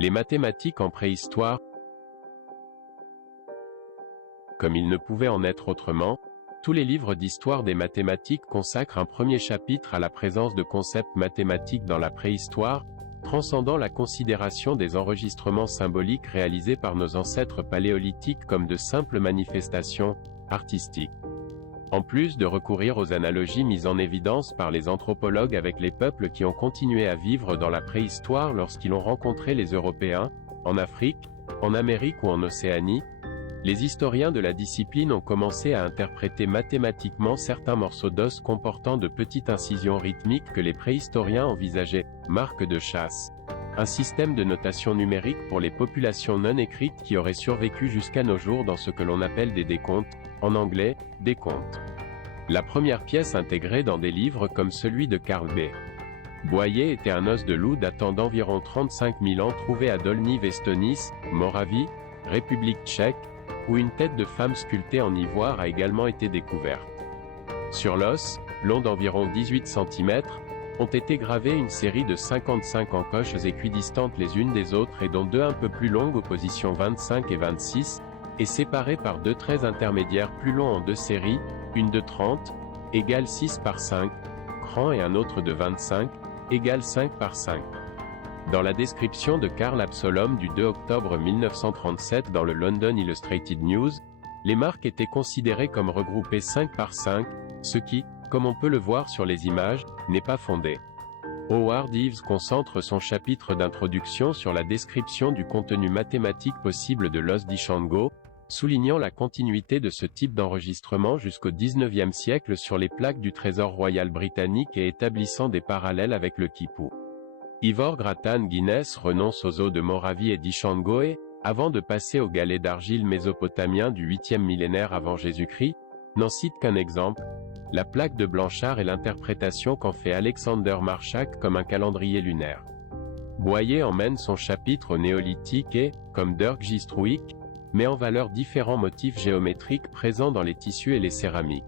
Les mathématiques en préhistoire. Comme il ne pouvait en être autrement, tous les livres d'histoire des mathématiques consacrent un premier chapitre à la présence de concepts mathématiques dans la préhistoire, transcendant la considération des enregistrements symboliques réalisés par nos ancêtres paléolithiques comme de simples manifestations artistiques. En plus de recourir aux analogies mises en évidence par les anthropologues avec les peuples qui ont continué à vivre dans la préhistoire lorsqu'ils ont rencontré les Européens, en Afrique, en Amérique ou en Océanie, les historiens de la discipline ont commencé à interpréter mathématiquement certains morceaux d'os comportant de petites incisions rythmiques que les préhistoriens envisageaient, marques de chasse. Un système de notation numérique pour les populations non écrites qui auraient survécu jusqu'à nos jours dans ce que l'on appelle des décomptes, en anglais, décomptes. La première pièce intégrée dans des livres comme celui de Carl B. Boyer était un os de loup datant d'environ 35 000 ans trouvé à Dolny-Vestonis, Moravie, République tchèque, où une tête de femme sculptée en ivoire a également été découverte. Sur l'os, long d'environ 18 cm, ont été gravées une série de 55 encoches équidistantes les unes des autres et dont deux un peu plus longues aux positions 25 et 26, et séparées par deux traits intermédiaires plus longs en deux séries, une de 30, égale 6 par 5, cran et un autre de 25, égale 5 par 5. Dans la description de Karl Absalom du 2 octobre 1937 dans le London Illustrated News, les marques étaient considérées comme regroupées 5 par 5, ce qui, comme on peut le voir sur les images, n'est pas fondé. Howard Eaves concentre son chapitre d'introduction sur la description du contenu mathématique possible de l'os d'Ishango, soulignant la continuité de ce type d'enregistrement jusqu'au XIXe siècle sur les plaques du Trésor royal britannique et établissant des parallèles avec le quipu. Ivor Gratan Guinness renonce aux os de Moravie et d'Ishangoe, avant de passer aux galets d'argile mésopotamiens du 8e millénaire avant Jésus-Christ, n'en cite qu'un exemple, la plaque de Blanchard et l'interprétation qu'en fait Alexander Marshak comme un calendrier lunaire. Boyer emmène son chapitre au néolithique et, comme Dirk Gistruik, met en valeur différents motifs géométriques présents dans les tissus et les céramiques.